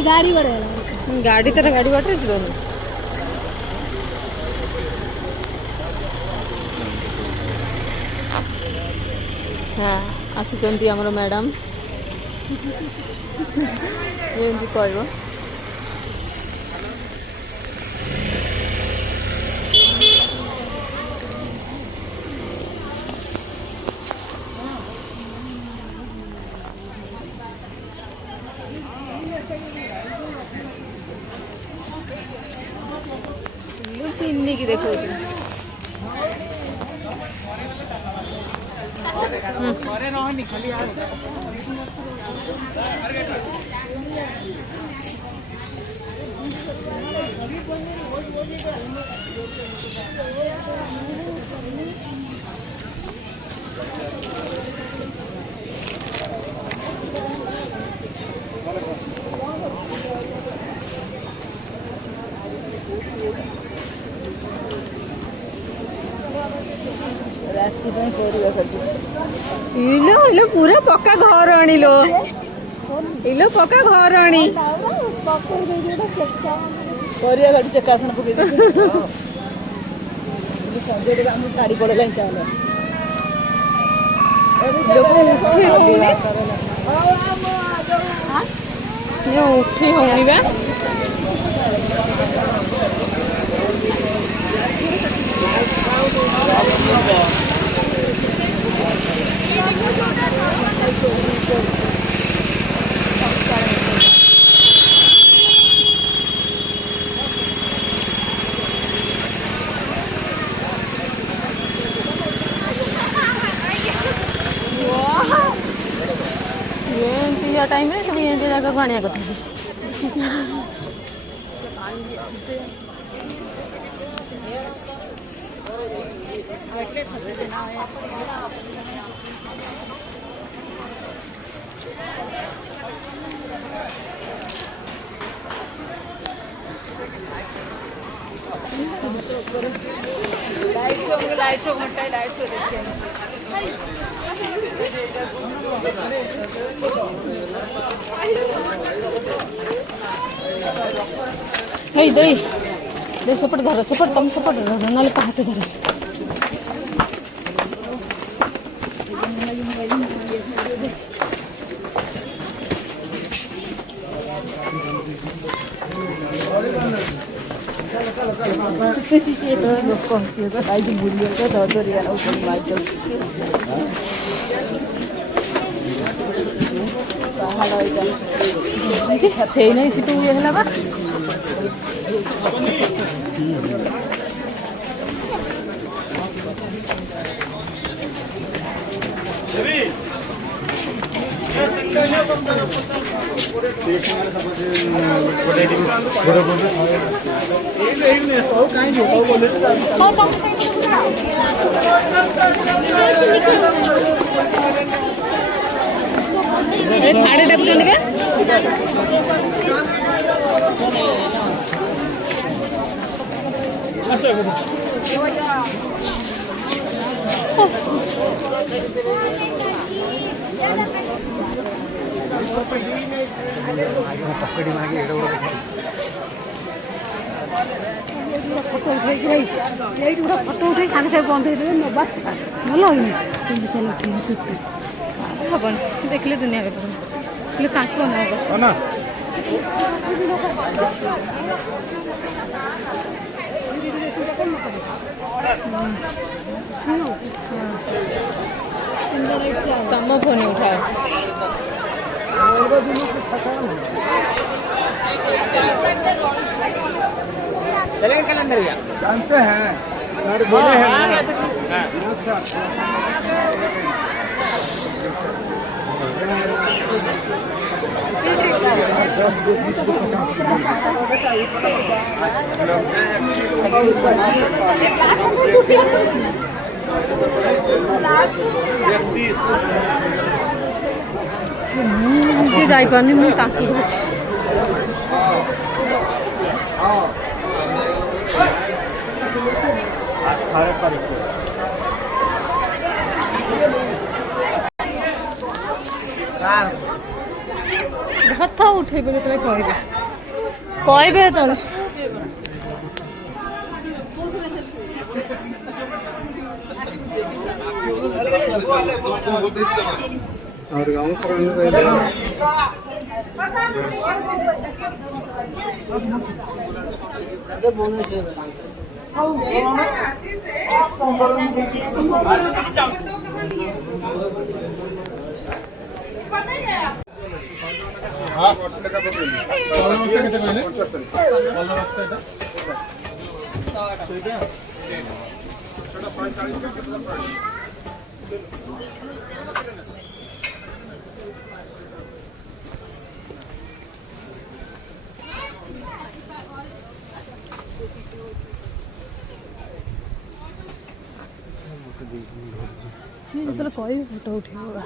गाड़ी तेरे गाड़ी बाटे जीवन हाँ आसुचंती आमर मैडम एमती कहब पिन्नी की देखो इलो इलो पूरा पक्का घर आनिलो इलो पक्का घर आनी परिया गाड़ी चक्का आसन पके दे संजय रे हम गाड़ी पड़ लाइन चाल लोग उठे होनी ये उठे होनी बा ये टाइम में सब ये जगह गाने कथा लाइट शो घंटा लाइट शो देखिए हे दे दे सपट धर सपट तुम सपट धर नाले पास धर से नहीं सी तू ये है बा साढ़े डक जन के पकड़ी मांगी फोटो उठे सागे सागे बंद नवा भल चलो चुप हम देखले दुनिया ना तम फोन उठाए चलेंगे कैलेंडर या जानते हैं सर बोले हैं मुझे जाई पानी मुझे ताकि କଥା ଉଠେଇବେ ଯେତେବେଳେ କହିବେ କହିବେ ଯେତେବେଳେ और गाँव ସିଏ ଯେତେବେଳେ କହିବେ ଫଟୋ ଉଠେଇବ